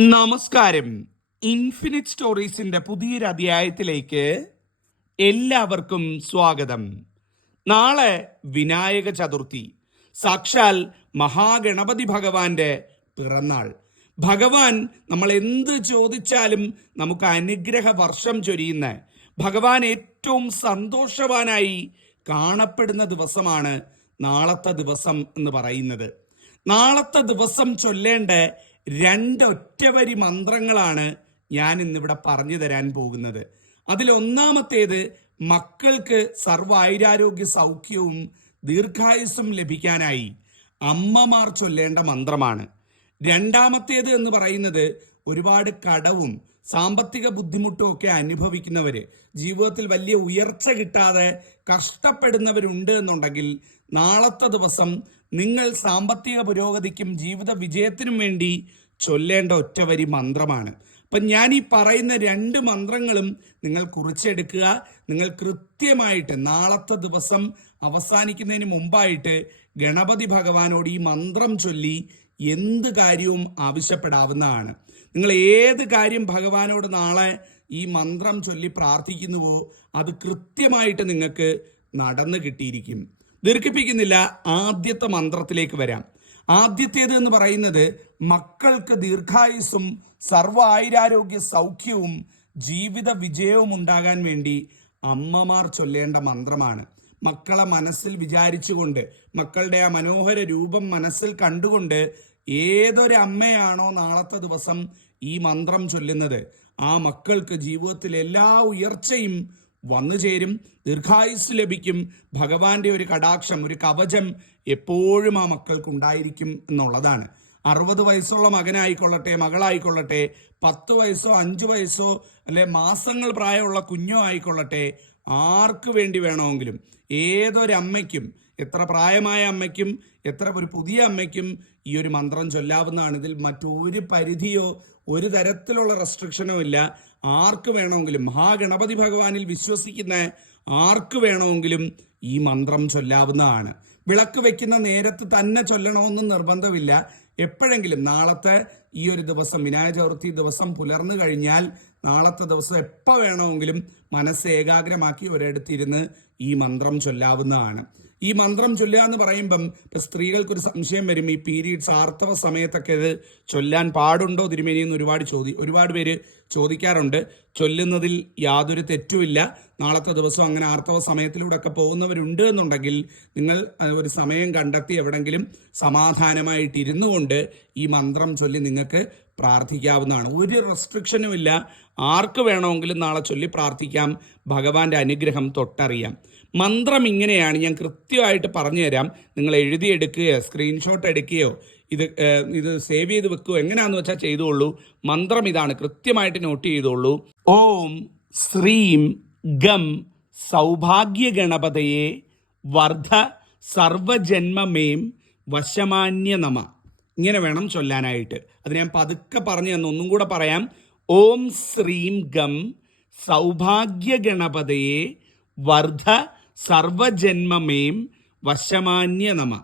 നമസ്കാരം. ഇൻഫിനിറ്റ് സ്റ്റോറീസിന്റെ പുതിയൊരു അധ്യായത്തിലേക്ക് എല്ലാവർക്കും സ്വാഗതം. നാളെ വിനായക ചതുർത്ഥി സാക്ഷാൽ മഹാഗണപതി ഭഗവാന്റെ പിറന്നാൾ. ഭഗവാൻ നമ്മൾ എന്ത് ചോദിച്ചാലും നമുക്ക് അനുഗ്രഹ വർഷം ചൊരിയുന്ന ഭഗവാൻ ഏറ്റവും സന്തോഷവാനായി കാണപ്പെടുന്ന ദിവസമാണ് നാളത്തെ ദിവസം എന്ന് പറയുന്നത്. നാളത്തെ ദിവസം ചൊല്ലേണ്ട രണ്ട് ഒറ്റവരി മന്ത്രങ്ങളാണ് ഞാൻ ഇന്നിവിടെ പറഞ്ഞു തരാൻ പോകുന്നത്. അതിലൊന്നാമത്തേത് മക്കൾക്ക് സർവൈരാരോഗ്യ സൗഖ്യവും ദീർഘായുസ്സും ലഭിക്കാനായി അമ്മമാർ ചൊല്ലേണ്ട മന്ത്രമാണ്. രണ്ടാമത്തേത് എന്ന് പറയുന്നത് ഒരുപാട് കടവും സാമ്പത്തിക ബുദ്ധിമുട്ടും ഒക്കെ അനുഭവിക്കുന്നവര് ജീവിതത്തിൽ വലിയ ഉയർച്ച കിട്ടാതെ കഷ്ടപ്പെടുന്നവരുണ്ട് എന്നുണ്ടെങ്കിൽ നാളത്തെ ദിവസം നിങ്ങൾ സാമ്പത്തിക പുരോഗതിക്കും ജീവിത വിജയത്തിനും വേണ്ടി ചൊല്ലേണ്ട ഒറ്റവരി മന്ത്രമാണ്. അപ്പം ഞാൻ ഈ പറയുന്ന രണ്ട് മന്ത്രങ്ങളും നിങ്ങൾ കുറിച്ചെടുക്കുക നിങ്ങൾ കൃത്യമായിട്ട് നാളത്തെ ദിവസം അവസാനിക്കുന്നതിന് മുമ്പായിട്ട് ഗണപതി ഭഗവാനോട് ഈ മന്ത്രം ചൊല്ലി എന്ത് കാര്യവും ആവശ്യപ്പെടാവുന്നതാണ്. നിങ്ങൾ ഏത് കാര്യം ഭഗവാനോട് നാളെ ഈ മന്ത്രം ചൊല്ലി പ്രാർത്ഥിക്കുന്നുവോ അത് കൃത്യമായിട്ട് നിങ്ങൾക്ക് നടന്നു കിട്ടിയിരിക്കും. ദീർഘിപ്പിക്കുന്നില്ല. ആദ്യത്തെ മന്ത്രത്തിലേക്ക് വരാം. ആദ്യത്തേത് എന്ന് പറയുന്നത് മക്കൾക്ക് ദീർഘായുസ്സും സർവ ആയുരാരോഗ്യ സൗഖ്യവും ജീവിത വിജയവും ഉണ്ടാകാൻ വേണ്ടി അമ്മമാർ ചൊല്ലേണ്ട മന്ത്രമാണ്. മക്കളെ മനസ്സിൽ വിചാരിച്ചുകൊണ്ട് മക്കളുടെ ആ മനോഹര രൂപം മനസ്സിൽ കണ്ടുകൊണ്ട് ഏതൊരു അമ്മയാണോ നാളത്തെ ദിവസം ഈ മന്ത്രം ചൊല്ലുന്നത്? ആ മക്കൾക്ക് ജീവിതത്തിൽ എല്ലാ ഉയർച്ചയും വന്നു ചേരും ദീർഘായുസ് ലഭിക്കും. ഭഗവാന്റെ ഒരു കടാക്ഷം ഒരു കവചം എപ്പോഴും ആ മക്കൾക്ക് ഉണ്ടായിരിക്കും എന്നുള്ളതാണ്. അറുപത് വയസ്സുള്ള മകനായിക്കൊള്ളട്ടെ മകളായിക്കൊള്ളട്ടെ പത്ത് വയസ്സോ അഞ്ച് വയസ്സോ അല്ലെ മാസങ്ങൾ പ്രായമുള്ള കുഞ്ഞോ ആയിക്കൊള്ളട്ടെ ആർക്ക് വേണ്ടി വേണമെങ്കിലും ഏതൊരമ്മയ്ക്കും എത്ര പ്രായമായ അമ്മയ്ക്കും എത്ര ഒരു പുതിയ അമ്മയ്ക്കും ഈ ഒരു മന്ത്രം ചൊല്ലാവുന്നതാണ്. ഇതിൽ മറ്റൊരു പരിധിയോ ഒരു തരത്തിലുള്ള റെസ്ട്രിക്ഷനോ ഇല്ല. ആർക്ക് വേണമെങ്കിലും മഹാഗണപതി ഭഗവാനിൽ വിശ്വസിക്കുന്ന ആർക്ക് വേണമെങ്കിലും ഈ മന്ത്രം ചൊല്ലാവുന്നതാണ്. വിളക്ക് വെക്കുന്ന നേരത്ത് തന്നെ ചൊല്ലണമെന്നും നിർബന്ധമില്ല. എപ്പോഴെങ്കിലും നാളത്തെ ഈ ഒരു ദിവസം വിനായക ചതുർത്ഥി ദിവസം പുലർന്നു കഴിഞ്ഞാൽ നാളത്തെ ദിവസം എപ്പോൾ വേണമെങ്കിലും മനസ്സ് ഏകാഗ്രമാക്കി ഒരിടത്തിരുന്ന് ഈ മന്ത്രം ചൊല്ലാവുന്നതാണ്. ഈ മന്ത്രം ചൊല്ലുക എന്ന് പറയുമ്പം ഇപ്പൊ സ്ത്രീകൾക്കൊരു സംശയം വരും. ഈ പീരീഡ്സ് ആർത്തവ സമയത്തൊക്കെ ഇത് ചൊല്ലാൻ പാടുണ്ടോ തിരുമേനി എന്ന് ഒരുപാട് ചോദി ഒരുപാട് പേര് ചോദിക്കാറുണ്ട്. ചൊല്ലുന്നതിൽ യാതൊരു തെറ്റുമില്ല. നാളത്തെ ദിവസം അങ്ങനെ ആർത്തവ സമയത്തിലൂടെ ഒക്കെ പോകുന്നവരുണ്ട് എന്നുണ്ടെങ്കിൽ നിങ്ങൾ ഒരു സമയം കണ്ടെത്തി എവിടെങ്കിലും സമാധാനമായിട്ടിരുന്നു കൊണ്ട് ഈ മന്ത്രം ചൊല്ലി നിങ്ങൾക്ക് പ്രാർത്ഥിക്കാവുന്നതാണ്. ഒരു റെസ്ട്രിക്ഷനും ഇല്ല. ആർക്ക് വേണമെങ്കിലും നാളെ ചൊല്ലി പ്രാർത്ഥിക്കാം. ഭഗവാന്റെ അനുഗ്രഹം തൊട്ടറിയാം. മന്ത്രം ഇങ്ങനെയാണ്. ഞാൻ കൃത്യമായിട്ട് പറഞ്ഞു തരാം നിങ്ങൾ എഴുതിയെടുക്കുകയോ സ്ക്രീൻഷോട്ട് എടുക്കുകയോ ഇത് ഇത് സേവ് ചെയ്ത് വെക്കുകയോ എങ്ങനെയാണെന്ന് വെച്ചാൽ ചെയ്തോളൂ മന്ത്രം ഇതാണ്. കൃത്യമായിട്ട് നോട്ട് ചെയ്തോളൂ ഓം ശ്രീം ഗം സൗഭാഗ്യ ഗണപതയെ വർദ്ധ സർവജന്മമേം വശമാന്യ നമ. ഇങ്ങനെ വേണം ചൊല്ലാനായിട്ട്. അത് ഞാൻ പതുക്കെ പറഞ്ഞു തന്നു. ഒന്നും കൂടെ പറയാം. ഓം ശ്രീം ഗം സൗഭാഗ്യ ഗണപതയെ വർദ്ധ സർവജന്മമേം വശമാന്യ നമ.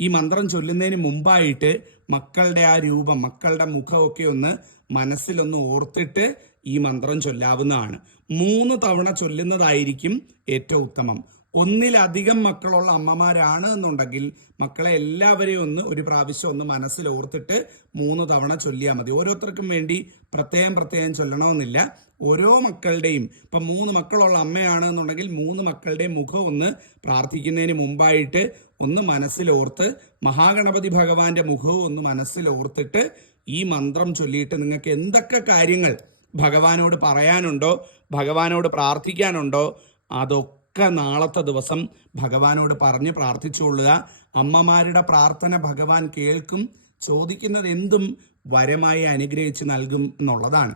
ഈ മന്ത്രം ചൊല്ലുന്നതിന് മുമ്പായിട്ട് മക്കളുടെ ആ രൂപം മക്കളുടെ മുഖമൊക്കെ ഒന്ന് മനസ്സിലൊന്ന് ഓർത്തിട്ട് ഈ മന്ത്രം ചൊല്ലാവുന്നതാണ്. മൂന്ന് തവണ ചൊല്ലുന്നതായിരിക്കും ഏറ്റവും ഉത്തമം. ഒന്നിലധികം മക്കളുള്ള അമ്മമാരാണ് എന്നുണ്ടെങ്കിൽ മക്കളെ എല്ലാവരെയും ഒന്ന് ഒരു പ്രാവശ്യം ഒന്ന് മനസ്സിൽ ഓർത്തിട്ട് മൂന്ന് തവണ ചൊല്ലിയാൽ മതി. ഓരോരുത്തർക്കും വേണ്ടി പ്രത്യേകം പ്രത്യേകം ചൊല്ലണമെന്നില്ല. ഓരോ മക്കളുടെയും ഇപ്പം മൂന്ന് മക്കളുള്ള അമ്മയാണ് എന്നുണ്ടെങ്കിൽ മൂന്ന് മക്കളുടെയും മുഖം ഒന്ന് പ്രാർത്ഥിക്കുന്നതിന് മുമ്പായിട്ട് ഒന്ന് മനസ്സിലോർത്ത് മഹാഗണപതി ഭഗവാന്റെ മുഖവും ഒന്ന് മനസ്സിലോർത്തിട്ട് ഈ മന്ത്രം ചൊല്ലിയിട്ട് നിങ്ങൾക്ക് എന്തൊക്കെ കാര്യങ്ങൾ ഭഗവാനോട് പറയാനുണ്ടോ ഭഗവാനോട് പ്രാർത്ഥിക്കാനുണ്ടോ അതൊക്കെ നാളത്തെ ദിവസം ഭഗവാനോട് പറഞ്ഞ് പ്രാർത്ഥിച്ചുകൊള്ളുക. അമ്മമാരുടെ പ്രാർത്ഥന ഭഗവാൻ കേൾക്കും. ചോദിക്കുന്നത് എന്തും വരമായി അനുഗ്രഹിച്ച് നൽകും എന്നുള്ളതാണ്.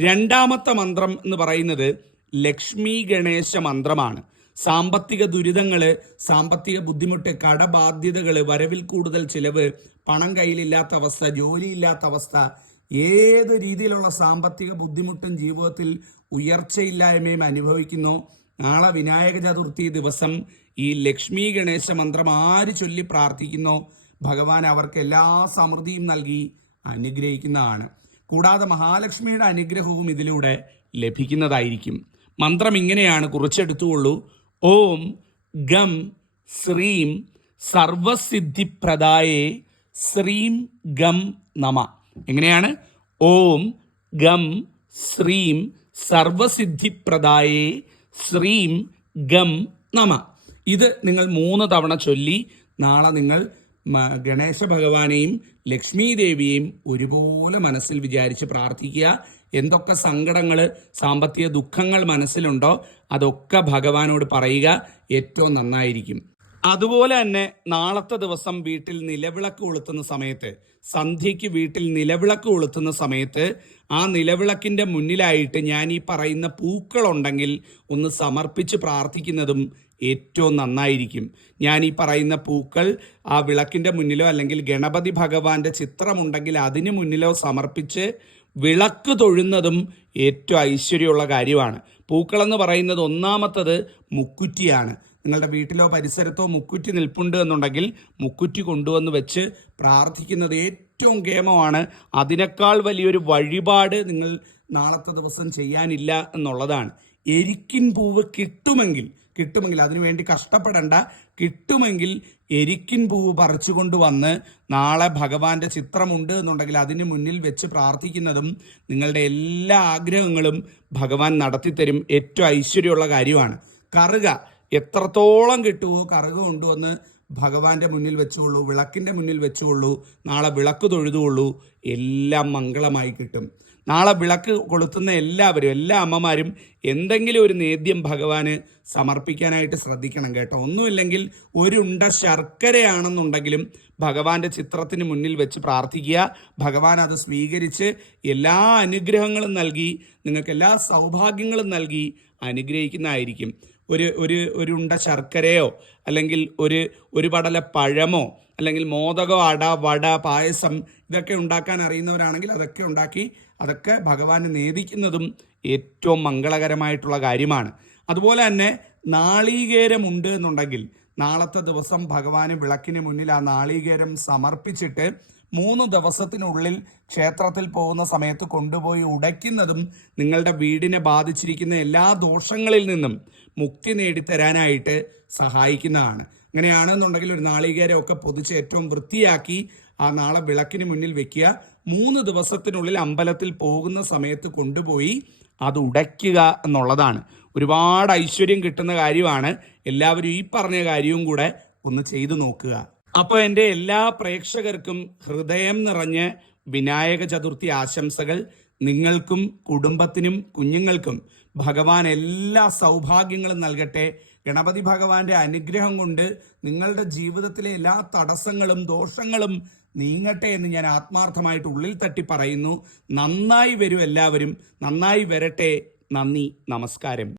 രണ്ടാമത്തെ മന്ത്രം എന്ന് പറയുന്നത് ലക്ഷ്മി ഗണേശ മന്ത്രമാണ്. സാമ്പത്തിക ദുരിതങ്ങൾ സാമ്പത്തിക ബുദ്ധിമുട്ട് കടബാധ്യതകൾ വരവിൽ കൂടുതൽ ചിലവ് പണം കയ്യിലില്ലാത്ത അവസ്ഥ ജോലിയില്ലാത്ത അവസ്ഥ ഏത് രീതിയിലുള്ള സാമ്പത്തിക ബുദ്ധിമുട്ടും ജീവിതത്തിൽ ഉയർച്ചയില്ലായ്മയും അനുഭവിക്കുന്നു. നാളെ വിനായക ചതുർത്ഥി ദിവസം ഈ ലക്ഷ്മി ഗണേശ മന്ത്രം ആര് ചൊല്ലി പ്രാർത്ഥിക്കുന്നു ഭഗവാൻ അവർക്ക് എല്ലാ സമൃദ്ധിയും നൽകി അനുഗ്രഹിക്കുന്നതാണ്. കൂടാതെ മഹാലക്ഷ്മിയുടെ അനുഗ്രഹവും ഇതിലൂടെ ലഭിക്കുന്നതായിരിക്കും. മന്ത്രം ഇങ്ങനെയാണ് കുറിച്ചെടുത്തുകൊള്ളൂ. ഓം ഗം ശ്രീം സർവസിദ്ധിപ്രദായേ ശ്രീം ഗം നമ. എങ്ങനെയാണ്? ഓം ഗം ശ്രീം സർവസിദ്ധിപ്രദായേ ശ്രീം ഗം നമ. ഇത് നിങ്ങൾ മൂന്ന് തവണ ചൊല്ലി നാളെ നിങ്ങൾ ഗണേശ ഭഗവാനെയും ലക്ഷ്മി ദേവിയെയും ഒരുപോലെ മനസ്സിൽ വിചാരിച്ച് പ്രാർത്ഥിക്കുക. എന്തൊക്കെ സങ്കടങ്ങൾ സാമ്പത്തിക ദുഃഖങ്ങൾ മനസ്സിലുണ്ടോ അതൊക്കെ ഭഗവാനോട് പറയുക. ഏറ്റവും നന്നായിരിക്കും. അതുപോലെ തന്നെ നാളത്തെ ദിവസം വീട്ടിൽ നിലവിളക്ക് കൊളുത്തുന്ന സമയത്ത് സന്ധ്യയ്ക്ക് വീട്ടിൽ നിലവിളക്ക് കൊളുത്തുന്ന സമയത്ത് ആ നിലവിളക്കിന്റെ മുന്നിലായിട്ട് ഞാൻ ഈ പറയുന്ന പൂക്കളുണ്ടെങ്കിൽ ഒന്ന് സമർപ്പിച്ച് പ്രാർത്ഥിക്കുന്നതും ഏറ്റവും നന്നായിരിക്കും. ഞാൻ ഈ പറയുന്ന പൂക്കൾ ആ വിളക്കിന്റെ മുന്നിലോ അല്ലെങ്കിൽ ഗണപതി ഭഗവാന്റെ ചിത്രമുണ്ടെങ്കിൽ അതിന് മുന്നിലോ സമർപ്പിച്ച് വിളക്ക് തൊഴുന്നതും ഏറ്റവും ഐശ്വര്യമുള്ള കാര്യമാണ്. പൂക്കളെന്ന് പറയുന്നത് ഒന്നാമത്തത് മുക്കുറ്റിയാണ്. നിങ്ങളുടെ വീട്ടിലോ പരിസരത്തോ മുക്കുറ്റി നിൽപ്പുണ്ട് എന്നുണ്ടെങ്കിൽ മുക്കുറ്റി കൊണ്ടുവന്ന് വെച്ച് പ്രാർത്ഥിക്കുന്നത് ഏറ്റവും ഗേമമാണ് അതിനേക്കാൾ വലിയൊരു വഴിപാട് നിങ്ങൾ നാളത്തെ ദിവസം ചെയ്യാനില്ല എന്നുള്ളതാണ്. എരിക്കിൻ പൂവ് കിട്ടുമെങ്കിൽ കിട്ടുമെങ്കിൽ അതിനുവേണ്ടി കഷ്ടപ്പെടേണ്ട. കിട്ടുമെങ്കിൽ എരിക്കിൻ പൂവ് പറിച്ചു കൊണ്ടുവന്ന് നാളെ ഭഗവാന്റെ ചിത്രമുണ്ട് എന്നുണ്ടെങ്കിൽ അതിന് മുന്നിൽ വെച്ച് പ്രാർത്ഥിക്കുന്നതും നിങ്ങളുടെ എല്ലാ ആഗ്രഹങ്ങളും ഭഗവാൻ നടത്തിത്തരും ഏറ്റവും ഐശ്വര്യമുള്ള കാര്യമാണ്. കറുക എത്രത്തോളം കിട്ടുമോ കറുക കൊണ്ടുവന്ന് ഭഗവാന്റെ മുന്നിൽ വെച്ചുകൊള്ളൂ വിളക്കിന്റെ മുന്നിൽ വെച്ചുകൊള്ളൂ നാളെ വിളക്ക് തൊഴുതുകൊള്ളൂ എല്ലാം മംഗളമായി കിട്ടും. നാളെ വിളക്ക് കൊളുത്തുന്ന എല്ലാവരും എല്ലാ അമ്മമാരും എന്തെങ്കിലും ഒരു നേദ്യം ഭഗവാന് സമർപ്പിക്കാനായിട്ട് ശ്രദ്ധിക്കണം കേട്ടോ. ഒന്നുമില്ലെങ്കിൽ ഒരുണ്ട ശർക്കരയാണെന്നുണ്ടെങ്കിലും ഭഗവാന്റെ ചിത്രത്തിന് മുന്നിൽ വെച്ച് പ്രാർത്ഥിക്കുക. ഭഗവാൻ അത് സ്വീകരിച്ച് എല്ലാ അനുഗ്രഹങ്ങളും നൽകി നിങ്ങൾക്ക് എല്ലാ സൗഭാഗ്യങ്ങളും നൽകി അനുഗ്രഹിക്കുന്നതായിരിക്കും. ഒരു ഒരു ഒരു ഉണ്ട ശർക്കരയോ അല്ലെങ്കിൽ ഒരു ഒരു പടല പഴമോ അല്ലെങ്കിൽ മോദകോ അട വട പായസം ഇതൊക്കെ ഉണ്ടാക്കാൻ അറിയുന്നവരാണെങ്കിൽ അതൊക്കെ ഉണ്ടാക്കി അതൊക്കെ ഭഗവാന് നേദിക്കുന്നതും ഏറ്റവും മംഗളകരമായിട്ടുള്ള കാര്യമാണ്. അതുപോലെ തന്നെ നാളീകേരമുണ്ട് എന്നുണ്ടെങ്കിൽ നാളത്തെ ദിവസം ഭഗവാന് വിളക്കിന് മുന്നിൽ ആ നാളീകേരം സമർപ്പിച്ചിട്ട് മൂന്ന് ദിവസത്തിനുള്ളിൽ ക്ഷേത്രത്തിൽ പോകുന്ന സമയത്ത് കൊണ്ടുപോയി ഉടയ്ക്കുന്നതും നിങ്ങളുടെ വീടിനെ ബാധിച്ചിരിക്കുന്ന എല്ലാ ദോഷങ്ങളിൽ നിന്നും മുക്തി നേടിത്തരാനായിട്ട് സഹായിക്കുന്നതാണ്. അങ്ങനെയാണെന്നുണ്ടെങ്കിൽ ഒരു നാളികേരമൊക്കെ പൊതിച്ച് ഏറ്റവും വൃത്തിയാക്കി ആ നാളെ വിളക്കിന് മുന്നിൽ വെക്കുക. മൂന്ന് ദിവസത്തിനുള്ളിൽ അമ്പലത്തിൽ പോകുന്ന സമയത്ത് കൊണ്ടുപോയി അത് ഉടയ്ക്കുക എന്നുള്ളതാണ്. ഒരുപാട് ഐശ്വര്യം കിട്ടുന്ന കാര്യമാണ്. എല്ലാവരും ഈ പറഞ്ഞ കാര്യവും കൂടെ ഒന്ന് ചെയ്തു നോക്കുക. അപ്പോൾ എന്റെ എല്ലാ പ്രേക്ഷകർക്കും ഹൃദയം നിറഞ്ഞ് വിനായക ചതുർത്ഥി ആശംസകൾ. നിങ്ങൾക്കും കുടുംബത്തിനും കുഞ്ഞുങ്ങൾക്കും ഭഗവാൻ എല്ലാ സൗഭാഗ്യങ്ങളും നൽകട്ടെ. ഗണപതി ഭഗവാന്റെ അനുഗ്രഹം കൊണ്ട് നിങ്ങളുടെ ജീവിതത്തിലെ എല്ലാ തടസ്സങ്ങളും ദോഷങ്ങളും നീങ്ങട്ടെ എന്ന് ഞാൻ ആത്മാർത്ഥമായിട്ട് ഉള്ളിൽ തട്ടി പറയുന്നു. നന്നായി വരും എല്ലാവരും. നന്നായി വരട്ടെ. നന്ദി. നമസ്കാരം.